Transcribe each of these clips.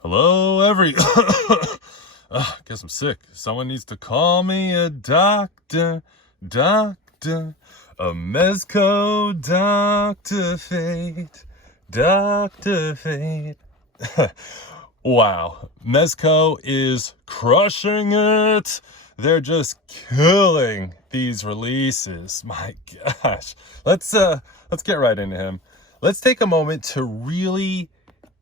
Hello, guess I'm sick. Someone needs to call me a doctor, a Mezco Dr. Fate, Dr. Fate. Wow, Mezco is crushing it. They're just killing these releases. My gosh. Let's get right into him. Let's take a moment to really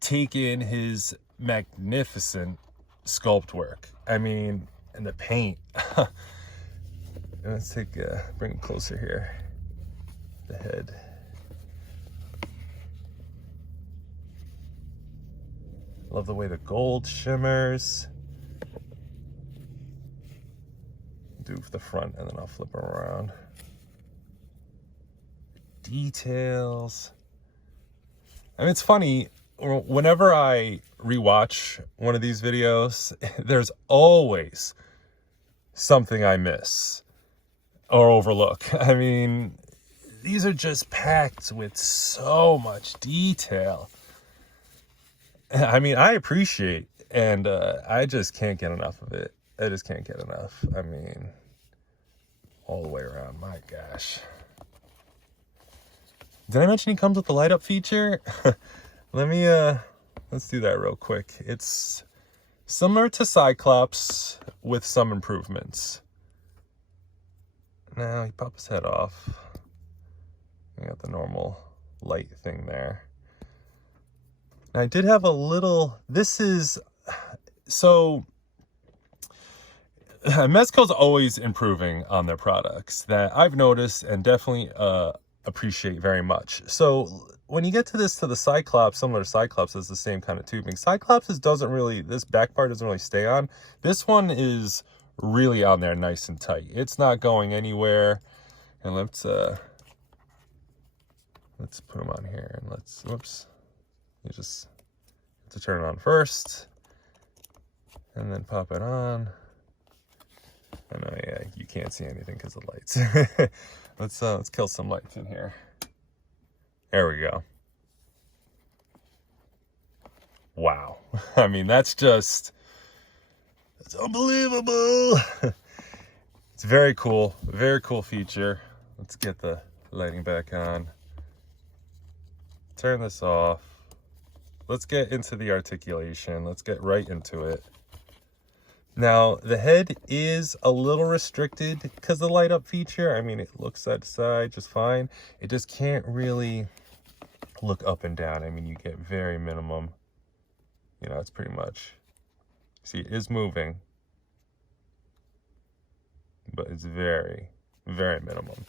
take in his magnificent sculpt work. I mean, and the paint. Let's bring him closer here. The head. Love the way the gold shimmers. Do the front and then I'll flip him around. Details. I mean, it's funny. Whenever I rewatch one of these videos, there's always something I miss or overlook. I mean, these are just packed with so much detail. I mean, I appreciate, and I just can't get enough of it. I just can't get enough. I mean, all the way around. My gosh. Did I mention he comes with the light up feature? Let's do that real quick. It's similar to Cyclops with some improvements. Now he pops his head off. You got the normal light thing there. Now I did have a little, Mezco's always improving on their products that I've noticed and definitely appreciate very much. So when you get to the Cyclops, similar to Cyclops, is the same kind of tubing. Cyclops this back part doesn't really stay on. This one is really on there nice and tight. It's not going anywhere. And let's put them on here and you just have to turn it on first and then pop it on. I know, yeah, you can't see anything because of the lights. Let's kill some lights in here. There we go. Wow. I mean, that's unbelievable. It's very cool feature. Let's get the lighting back on. Turn this off. Let's get into the articulation. Let's get right into it. Now, the head is a little restricted because of the light up feature. I mean, it looks side to side just fine. It just can't really look up and down. I mean, you get very minimum. You know, it's pretty much, see, it is moving, but it's very, very minimum.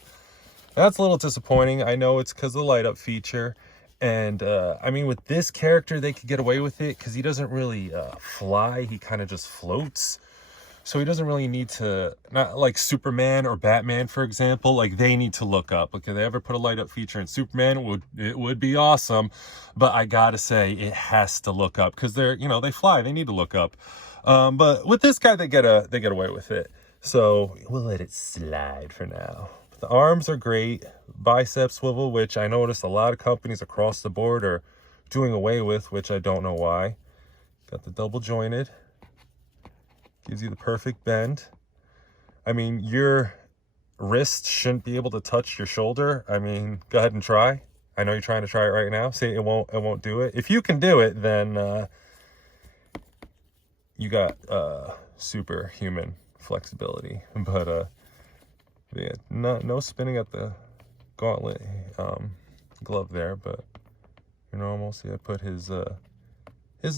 That's a little disappointing. I know it's because of the light up feature. And I mean, with this character, they could get away with it because he doesn't really fly. He kind of just floats. So he doesn't really need to, not like Superman or Batman, for example, like they need to look up. Like if they ever put a light up feature in Superman, it would be awesome. But I gotta say, it has to look up because they fly. They need to look up. But with this guy, they get away with it. So we'll let it slide for now. The arms are great. Bicep swivel, which I noticed a lot of companies across the board are doing away with, which I don't know why. Got the double jointed. Gives you the perfect bend. I mean, your wrist shouldn't be able to touch your shoulder. I mean, go ahead and try. I know you're trying to try it right now. See, it won't do it. If you can do it, then you got superhuman flexibility. But yeah, no spinning at the gauntlet glove there, but you're normal. See, I put his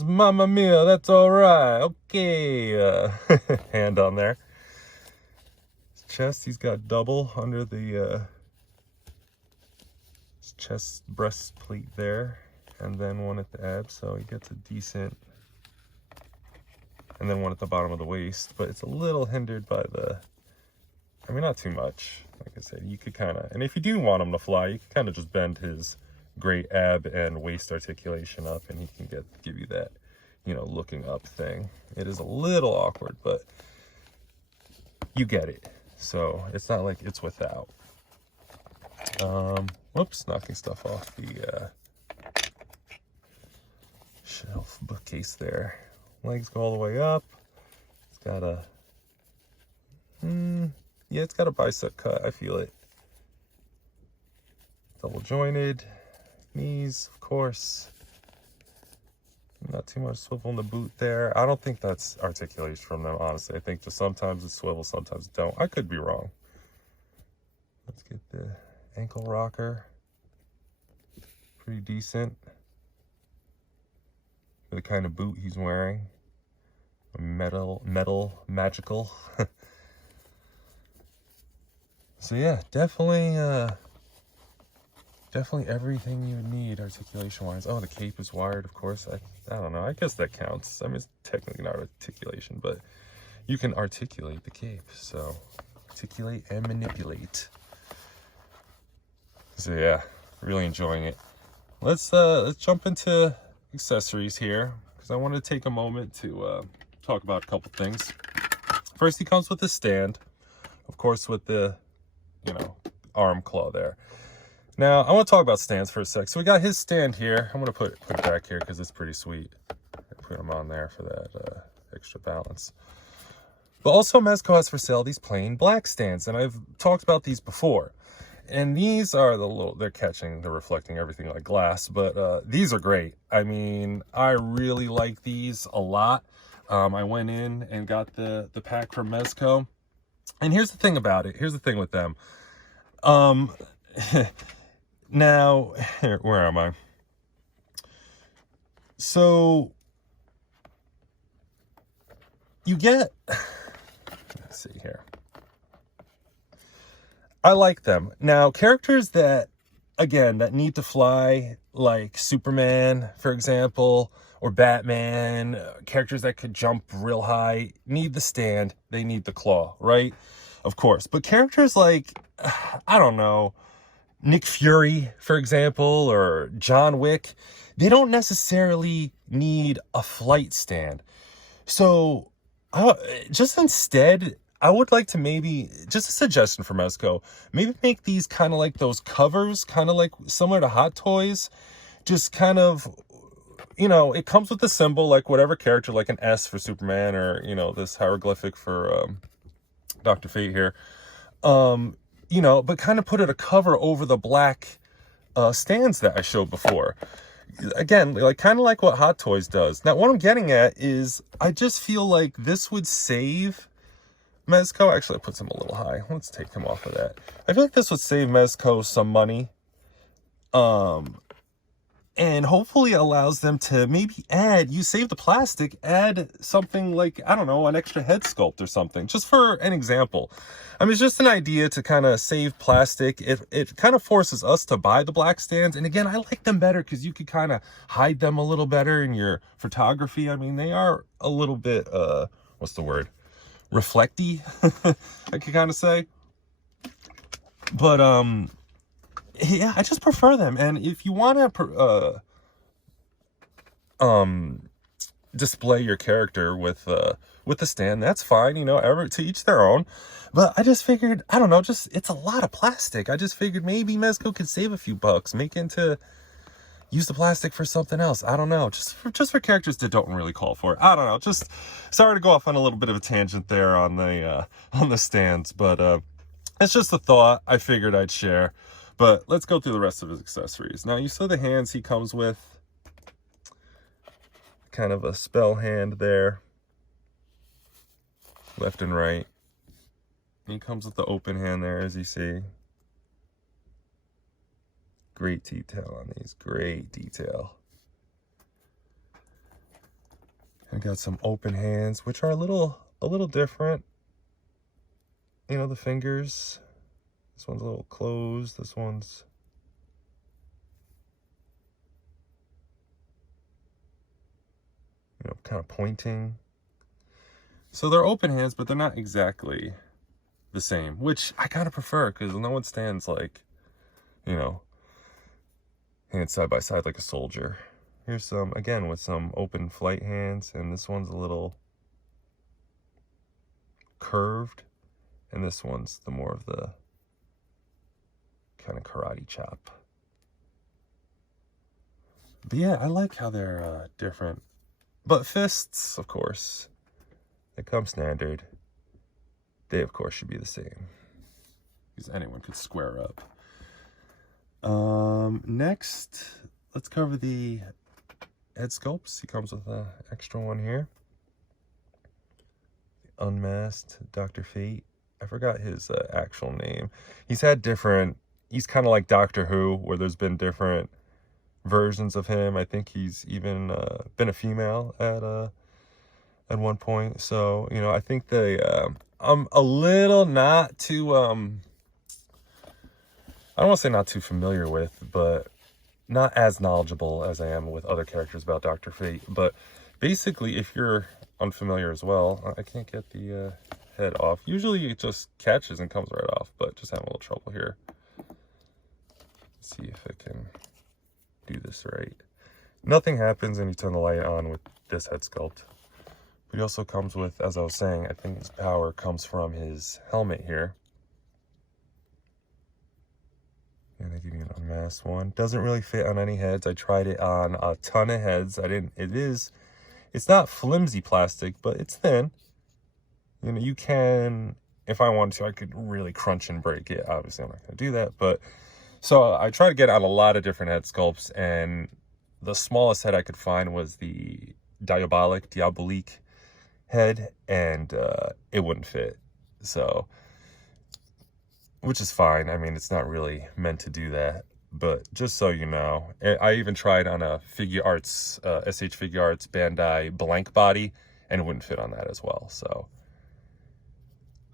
Mamma Mia, that's all right. Okay, hand on there. His chest, he's got double under the his chest breastplate there, and then one at the abs, so he gets a decent, and then one at the bottom of the waist, but it's a little hindered by I mean, not too much. Like I said, you could kind of, and if you do want him to fly, you can kind of just bend his great ab and waist articulation up, and he can give you that, looking up thing. It is a little awkward, but you get it. So it's not like it's without. Whoops, knocking stuff off the shelf bookcase there. Legs go all the way up. It's got a, yeah, it's got a bicep cut. I feel it. Double jointed. Knees, of course. Not too much swivel in the boot there. I don't think that's articulation from them, honestly. I think just sometimes it's swivel, sometimes it don't. I could be wrong. Let's get the ankle rocker. Pretty decent. For the kind of boot he's wearing. Metal, magical. So yeah, definitely everything you would need articulation-wise. Oh, the cape is wired, of course. I don't know. I guess that counts. I mean, it's technically not articulation, but you can articulate the cape. So, articulate and manipulate. So yeah, really enjoying it. Let's jump into accessories here, because I want to take a moment to talk about a couple things. First, he comes with a stand, of course, with the, arm claw there. Now, I want to talk about stands for a sec. So we got his stand here. I'm going to put it back here because it's pretty sweet. I put him on there for that extra balance. But also, Mezco has for sale these plain black stands, and I've talked about these before. And these are they're reflecting everything like glass, but these are great. I mean, I really like these a lot. I went in and got the pack from Mezco. And here's the thing about it. Here's the thing with them. Now, where am I? So, you get, let's see here. I like them. Now, characters that need to fly, like Superman, for example, or Batman, characters that could jump real high, need the stand, they need the claw, right? Of course. But characters like, I don't know, Nick Fury, for example, or John Wick, they don't necessarily need a flight stand. So, just instead, I would like to maybe, just a suggestion for Mezco, maybe make these kind of like those covers, kind of like similar to Hot Toys. Just kind of, it comes with the symbol, like whatever character, like an S for Superman, or, this hieroglyphic for Dr. Fate here. But kind of put it a cover over the black stands that I showed before. Again, like kind of like what Hot Toys does. Now, what I'm getting at is I just feel like this would save Mezco. Actually, I put him a little high. Let's take him off of that. I feel like this would save Mezco some money. And hopefully allows them to maybe you save the plastic, add something like, I don't know, an extra head sculpt or something, just for an example. I mean, it's just an idea to kind of save plastic. It kind of forces us to buy the black stands. And again, I like them better because you could kind of hide them a little better in your photography. I mean, they are a little bit, what's the word? Reflecty, I could kind of say. But, yeah, I just prefer them. And if you want to display your character with the stand, that's fine, to each their own. But I just figured, I don't know, it's a lot of plastic. I just figured maybe Mezco could save a few bucks, use the plastic for something else. I don't know, just for characters that don't really call for it. I don't know, just sorry to go off on a little bit of a tangent there on the stands, but it's just a thought I figured I'd share. But let's go through the rest of his accessories. Now, you saw the hands he comes with. Kind of a spell hand there. Left and right. He comes with the open hand there, as you see. Great detail on these. Great detail. I got some open hands, which are a little different. The fingers. This one's a little closed. This one's kind of pointing. So they're open hands, but they're not exactly the same, which I kind of prefer because no one stands like, hands side by side like a soldier. Here's some, again, with some open flight hands, and this one's a little curved, and this one's the more of the kind of karate chop. But yeah, I like how they're different. But fists, of course, they come standard. They, of course, should be the same. Because anyone could square up. Next, let's cover the head sculpts. He comes with an extra one here. Unmasked Dr. Fate. I forgot his actual name. He's had different... He's kind of like Doctor Who, where there's been different versions of him. I think he's even been a female at one point. So, you know, I think I'm a little not too... I don't want to say not too familiar with, but not as knowledgeable as I am with other characters about Dr. Fate. But basically, if you're unfamiliar as well, I can't get the head off. Usually it just catches and comes right off, but just having a little trouble here. Let's see if I can do this right. Nothing happens when you turn the light on with this head sculpt. But he also comes with, as I was saying, I think his power comes from his helmet here. And they give you an unmasked one. Doesn't really fit on any heads. I tried it on a ton of heads. It's not flimsy plastic, but it's thin. You know, you can, if I wanted to, I could really crunch and break it. Obviously, I'm not going to do that. But, so I tried to get on a lot of different head sculpts, and the smallest head I could find was the Diabolique head, and it wouldn't fit. So, which is fine. I mean, it's not really meant to do that. But just so you know, I even tried on a Figure Arts, SH Figure Arts Bandai blank body, and it wouldn't fit on that as well. So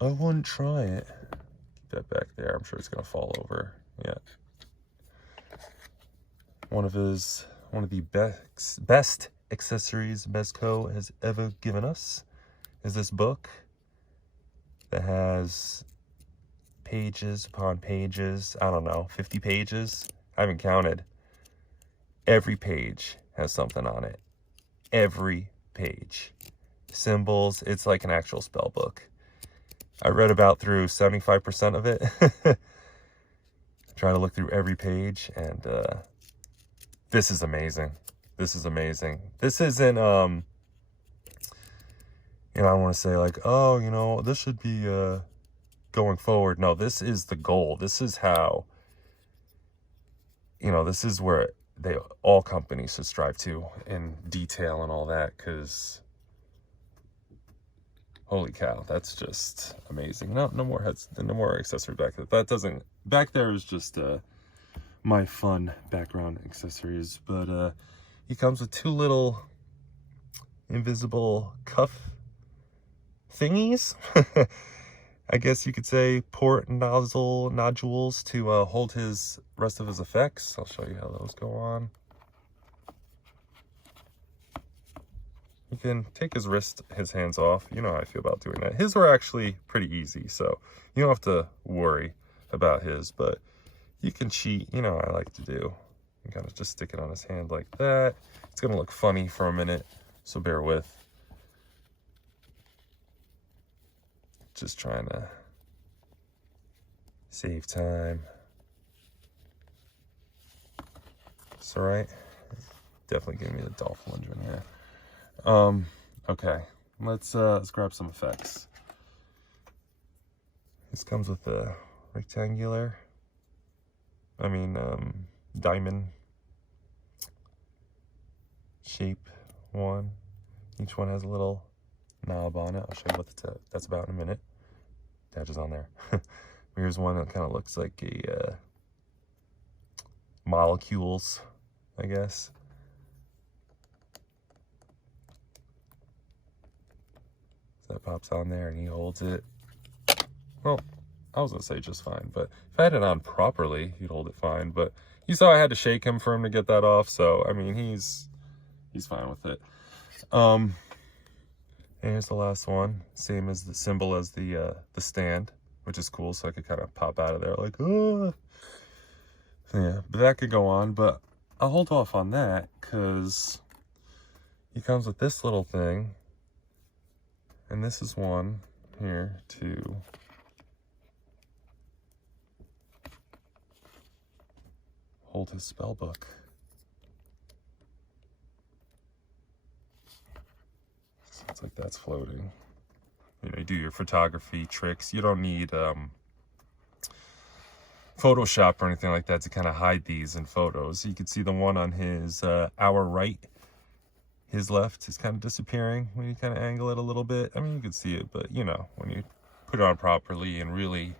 I wouldn't try it. Keep that back there. I'm sure it's gonna fall over. Yeah. One of the best accessories Mezco has ever given us is this book that has pages upon pages. I don't know, 50 pages. I haven't counted. Every page has something on it. Every page. Symbols. It's like an actual spell book. I read about through 75% of it. Try to look through every page, and this is amazing. This is amazing. This isn't you know, I don't want to say like, oh, you know, this should be going forward. No, this is the goal. This is how, you know, this is where all companies should strive to in detail and all that, because holy cow, that's just amazing. No more heads, no more accessories back there. That doesn't, back there is just my fun background accessories. But he comes with two little invisible cuff thingies. I guess you could say port nodules to hold his rest of his effects. I'll show you how those go on. You can take his hands off. You know how I feel about doing that. His were actually pretty easy, so you don't have to worry about his, but you can cheat. You know what I like to do. You kind of just stick it on his hand like that. It's going to look funny for a minute, so bear with. Just trying to save time. It's all right. Definitely give me the Dolph Lundgren here. Okay, let's grab some effects. This comes with a rectangular, diamond shape one. Each one has a little knob on it. I'll show you what that's about in a minute. Attaches on there. Here's one that kind of looks like a molecules, I guess. So that pops on there and he holds it. Well, I was gonna say just fine, but if I had it on properly, he'd hold it fine. But you saw I had to shake him for him to get that off, so I mean he's fine with it. And here's the last one, same as the symbol as the stand, which is cool, so I could kind of pop out of there like, oh. Yeah, but that could go on, but I'll hold off on that because he comes with this little thing, and this is one here to hold his spell book. It's like that's floating. You know, you do your photography tricks. You don't need Photoshop or anything like that to kind of hide these in photos. You can see the one on his our right, his left is kind of disappearing when you kind of angle it a little bit. I mean, you can see it, but you know, when you put it on properly and really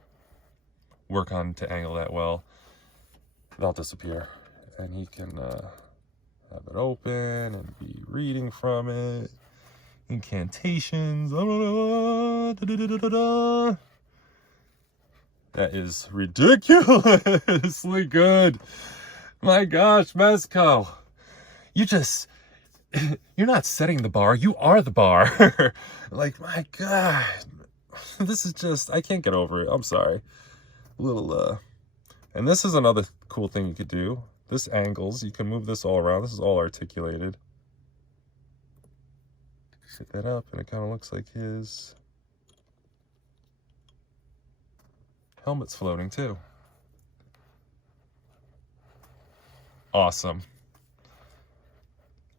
work on to angle that well, they'll disappear. And he can have it open and be reading from it. Incantations. That is ridiculously good. My gosh, Mezco. You're not setting the bar, you are the bar. Like, my God. This is just, I can't get over it. I'm sorry. And this is another cool thing you could do. This angles, you can move this all around. This is all articulated. Set that up and it kind of looks like his helmet's floating too. Awesome.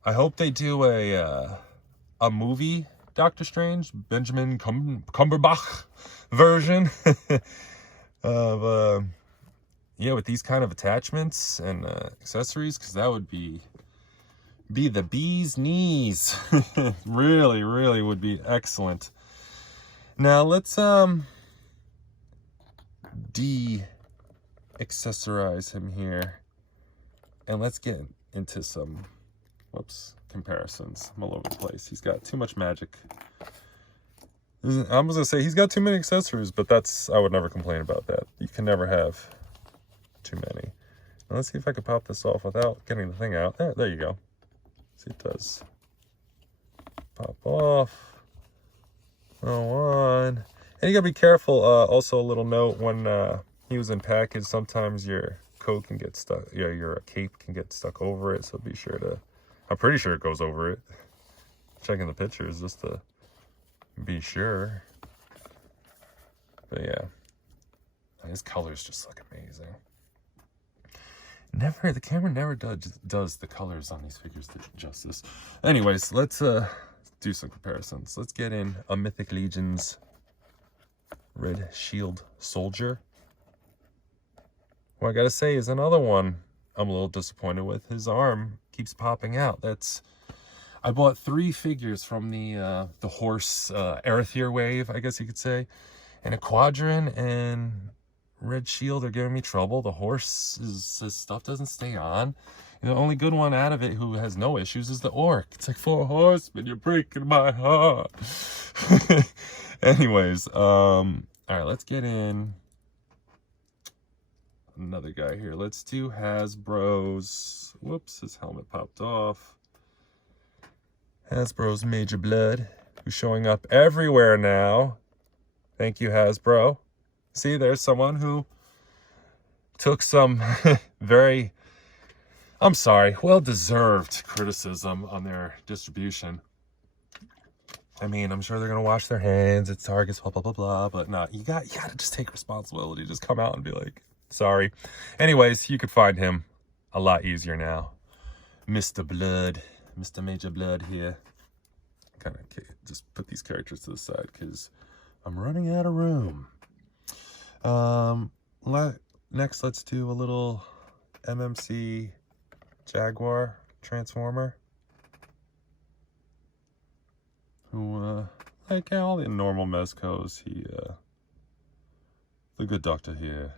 I hope they do a movie Doctor Strange, Benjamin Cumberbatch version of yeah, with these kind of attachments and accessories, because that would be the bee's knees. Really, really would be excellent. Now let's de-accessorize him here, and let's get into some comparisons. I'm all over the place. He's got too much magic. I was gonna say he's got too many accessories, but I would never complain about that. You can never have too many. Now let's see if I can pop this off without getting the thing out. There you go. See, it does pop off. Oh, on. And you gotta be careful. Also, a little note, when he was in package, sometimes your coat can get stuck. Yeah, your cape can get stuck over it. So be sure to. I'm pretty sure it goes over it. Checking the pictures just to be sure. But yeah, his colors just look amazing. The camera never does the colors on these figures justice. Anyways, let's do some comparisons. Let's get in a Mythic Legions Red Shield Soldier. What I gotta say is another one I'm a little disappointed with. His arm keeps popping out. I bought 3 figures from the horse Arethyr wave, I guess you could say, and a Quadron and Red Shield are giving me trouble. The horse's stuff doesn't stay on. And the only good one out of it who has no issues is the Orc. It's like, 4 horsemen, you're breaking my heart. Anyways, all right, let's get in another guy here. Let's do Hasbro's. Whoops, his helmet popped off. Hasbro's Major Blood, who's showing up everywhere now. Thank you, Hasbro. See, there's someone who took some very, I'm sorry, well-deserved criticism on their distribution. I mean, I'm sure they're going to wash their hands. It's Targets, blah, blah, blah, blah. But no, you got to just take responsibility. Just come out and be like, sorry. Anyways, you could find him a lot easier now. Mr. Blood, Mr. Major Blood here. Kind of just put these characters to the side because I'm running out of room. Next, let's do a little MMC Jaguar Transformer. Who, like all the normal Mezcos, the good doctor here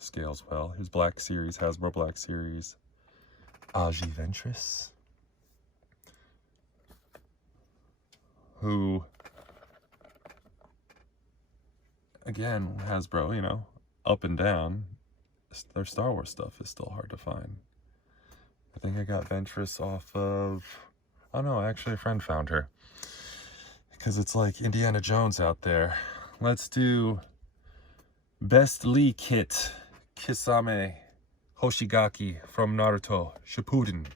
scales well. Here's Black Series, Hasbro Black Series. Agi Ventress, who, again, Hasbro, you know, up and down, their Star Wars stuff is still hard to find. I think I got Ventress off of, oh no, actually a friend found her. Because it's like Indiana Jones out there. Let's do Best Lee Kit, Kisame Hoshigaki from Naruto Shippuden.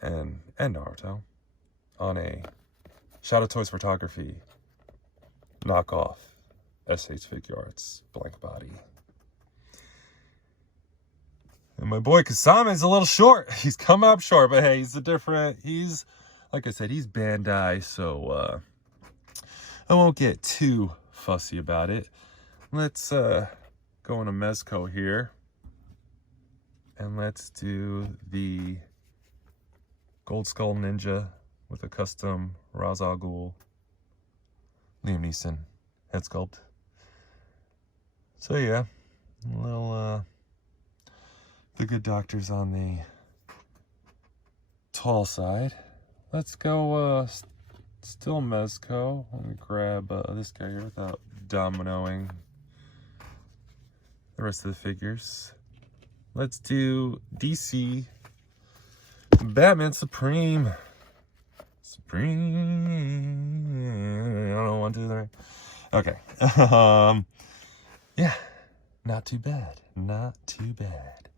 And Naruto. On a Shadowtoys Photography knockoff SH Figure Arts blank body. And my boy Kasame's a little short. He's come up short, but hey, he's like I said, he's Bandai, so I won't get too fussy about it. Let's go into Mezco here. And let's do the Gold Skull Ninja with a custom Ra's al Ghul Liam Neeson head sculpt. So yeah, a little the good doctor's on the tall side. Let's go still Mezco. Let me grab this guy here without dominoing the rest of the figures. Let's do DC Batman Supreme. Supreme. I don't know, 1, 2, 3. Okay. Yeah, not too bad. Not too bad.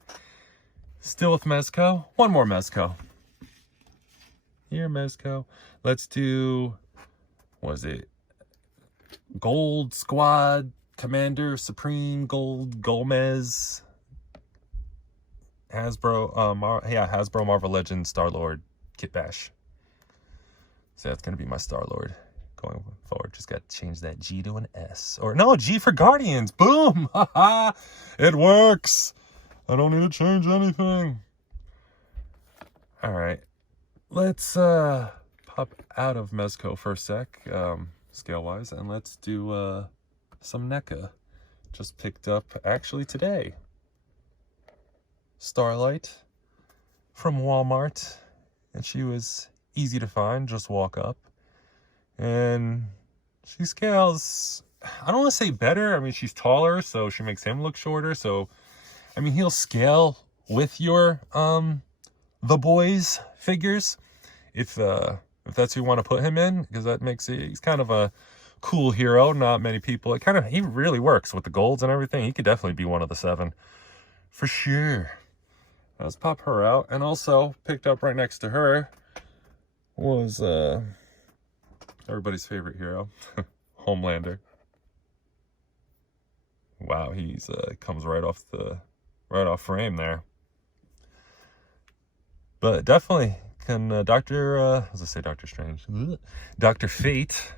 Still with Mezco. One more Mezco. Here, Mezco. Let's do, what is it? Gold Squad Commander Supreme Gold Gomez. Hasbro, Hasbro Marvel Legends Star-Lord Kit Bash. So that's going to be my Star-Lord going forward. Just got to change that G to an S. Or, no, G for Guardians. Boom! Haha! It works! I don't need to change anything. Alright. Let's pop out of Mezco for a sec, scale-wise, and let's do some NECA. Just picked up, actually, today. Starlight from Walmart, and she was easy to find. Just walk up, and she scales, I don't want to say better, I mean she's taller, so she makes him look shorter, so I mean he'll scale with your the boys figures if that's who you want to put him in, because that makes it, he's kind of a cool hero. Not many people, he really works with the golds and everything. He could definitely be one of the 7 for sure. Let's pop her out. And also picked up right next to her was everybody's favorite hero, Homelander. Wow, he's comes right off frame there. But definitely can Doctor Strange, Dr. Fate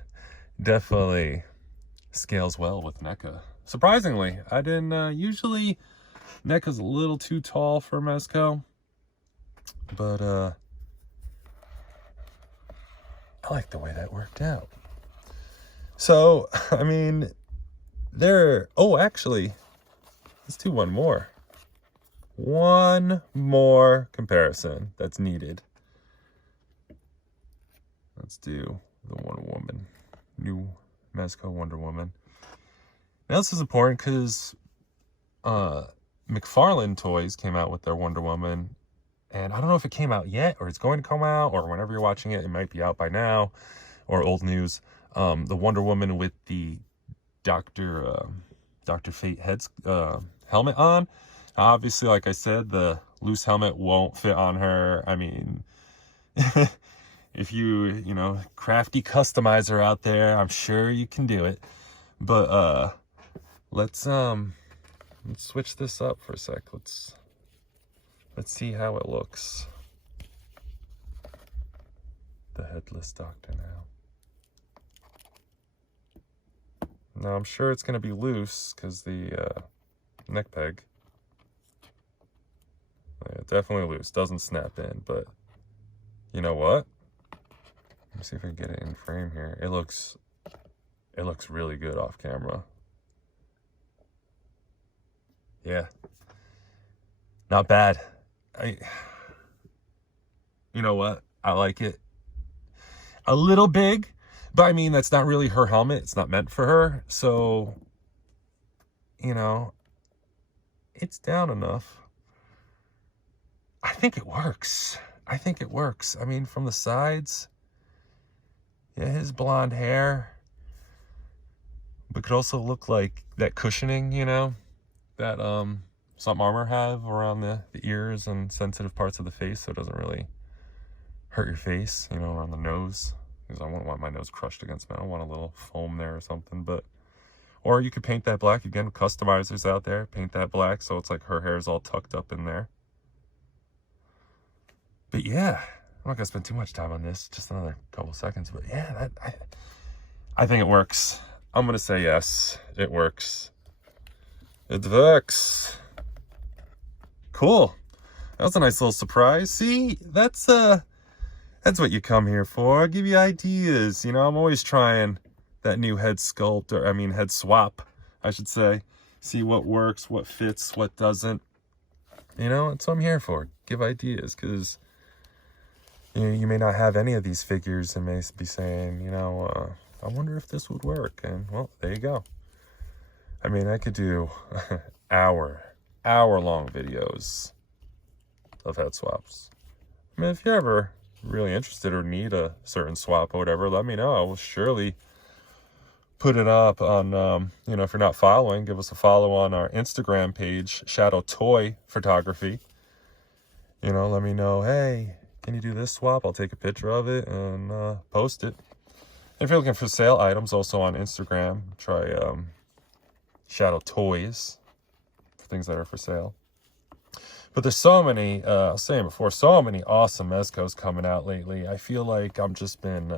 definitely scales well with NECA. Surprisingly, I didn't usually. NECA's a little too tall for Mezco, but I like the way that worked out. So, I mean, actually, let's do one more. One more comparison that's needed. Let's do the Wonder Woman. New Mezco Wonder Woman. Now, this is important because McFarlane Toys came out with their Wonder Woman, and I don't know if it came out yet or it's going to come out, or whenever you're watching it, it might be out by now or old news. The Wonder Woman with the Dr. Fate helmet on. Obviously, like I said, the loose helmet won't fit on her. I mean, if you crafty customizer out there, I'm sure you can do it. But let's switch this up for a sec. Let's see how it looks. The headless doctor now. Now I'm sure it's going to be loose because the neck peg. Yeah, definitely loose. Doesn't snap in, but you know what? Let me see if I can get it in frame here. It looks really good off camera. Yeah. Not bad. You know what? I like it. A little big, but I mean, that's not really her helmet. It's not meant for her. So, it's down enough. I think it works. I mean, from the sides, yeah, his blonde hair, but could also look like that cushioning, that some armor have around the ears and sensitive parts of the face, so it doesn't really hurt your face, around the nose, because I wouldn't want my nose crushed against me. I don't want a little foam there or something. But or you could paint that black. Again, customizers out there, paint that black so it's like her hair is all tucked up in there. But yeah, I'm not gonna spend too much time on this, just another couple seconds, but yeah, I think it works. I'm gonna say yes, it works. It works. Cool. That was a nice little surprise. See, that's what you come here for. I give you ideas. You know, I'm always trying that new head sculpt, or I mean head swap, I should say. See what works, what fits, what doesn't. You know, that's what I'm here for. Give ideas, because you may not have any of these figures and may be saying, you know, I wonder if this would work. And well, there you go. I mean, I could do hour-long videos of head swaps. I mean, if you're ever really interested or need a certain swap or whatever, let me know. I will surely put it up on, you know, if you're not following, give us a follow on our Instagram page, Shadowtoy Photography. You know, let me know, hey, can you do this swap? I'll take a picture of it and post it. If you're looking for sale items, also on Instagram, try Shadowtoys for things that are for sale. But there's so many, I was saying before, so many awesome Mezcos coming out lately. I feel like I've just been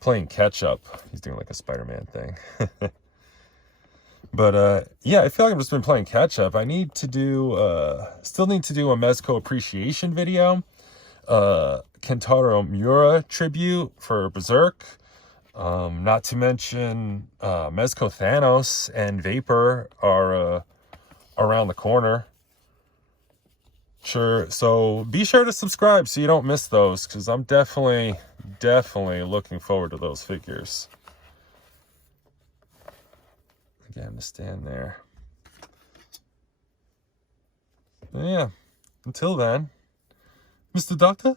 playing catch up. He's doing like a Spider-Man thing. But yeah, I feel like I've just been playing catch up. I need to do, still need to do a Mezco appreciation video. Kentaro Miura tribute for Berserk. Not to mention Mezco Thanos and Vapor are around the corner. Sure, so be sure to subscribe so you don't miss those, because I'm definitely looking forward to those figures. Again, to stand there. But yeah, until then, Mr. Doctor?